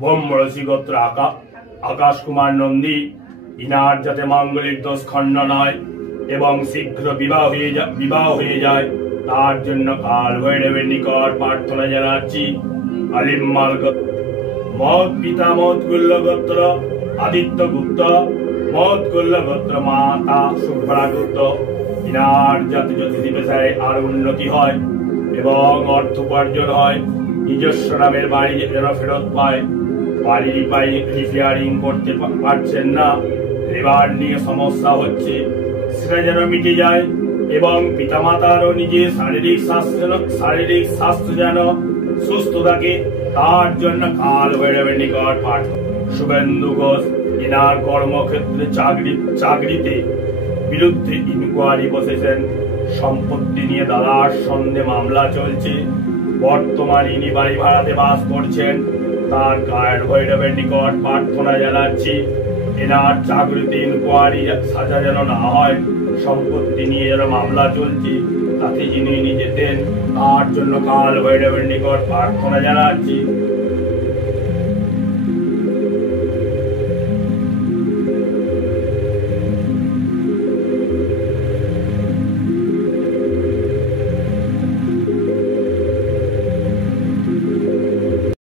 ব্রহ্মর্ষি গোত্র আকাশ কুমার নন্দী ইনার যাতে মাঙ্গলিক দোষ খণ্ডন হয় এবং শীঘ্র বিবাহ হয়ে যায় তার জন্য কাল ভৈরবের নিকট প্রার্থনা জানাচ্ছি। আলিম্মাল মত পিতা মত গুল্ল গোত্র আদিত্য গুপ্ত, মত গুল্ল গোত্র মাতা শুভ্রা গুপ্ত। ইনার যাতে জ্যোতিষী পেশায় আর উন্নতি হয় এবং অর্থ উপার্জন হয়, নিজস্ব নামের বাড়ি যেন ফেরত পায়। বাড়ি রিপেয়ারিং করতে পারছেন না, লেবার নিয়ে সমস্যা হচ্ছে, সেটা যেন মিটে যায় এবং পিতামাতারও নিজের শারীরিক স্বাস্থ্য যেন সুস্থ থাকে তার জন্য কাল ভৈরবের নিকট প্রার্থনা। শুভেন্দু ঘোষ এনার কর্মক্ষেত্রে চাকরিতে বিরুদ্ধে ইনকোয়ারি বসেছেন, সম্পত্তি নিয়ে দাদার সঙ্গে মামলা চলছে। বর্তমানে ইনি বাড়ি ভাড়াতে বাস করছেন, তার কাল ভৈরবের নিকট প্রার্থনা জানাচ্ছি। এনার চাকরিতে ইনকোয়ারি সাজা যেন না হয়, সম্পত্তি নিয়ে যেন মামলা চলছে তাতে যিনি যেতেন তার জন্য কাল ভৈরবের নিকট প্রার্থনা জানাচ্ছি।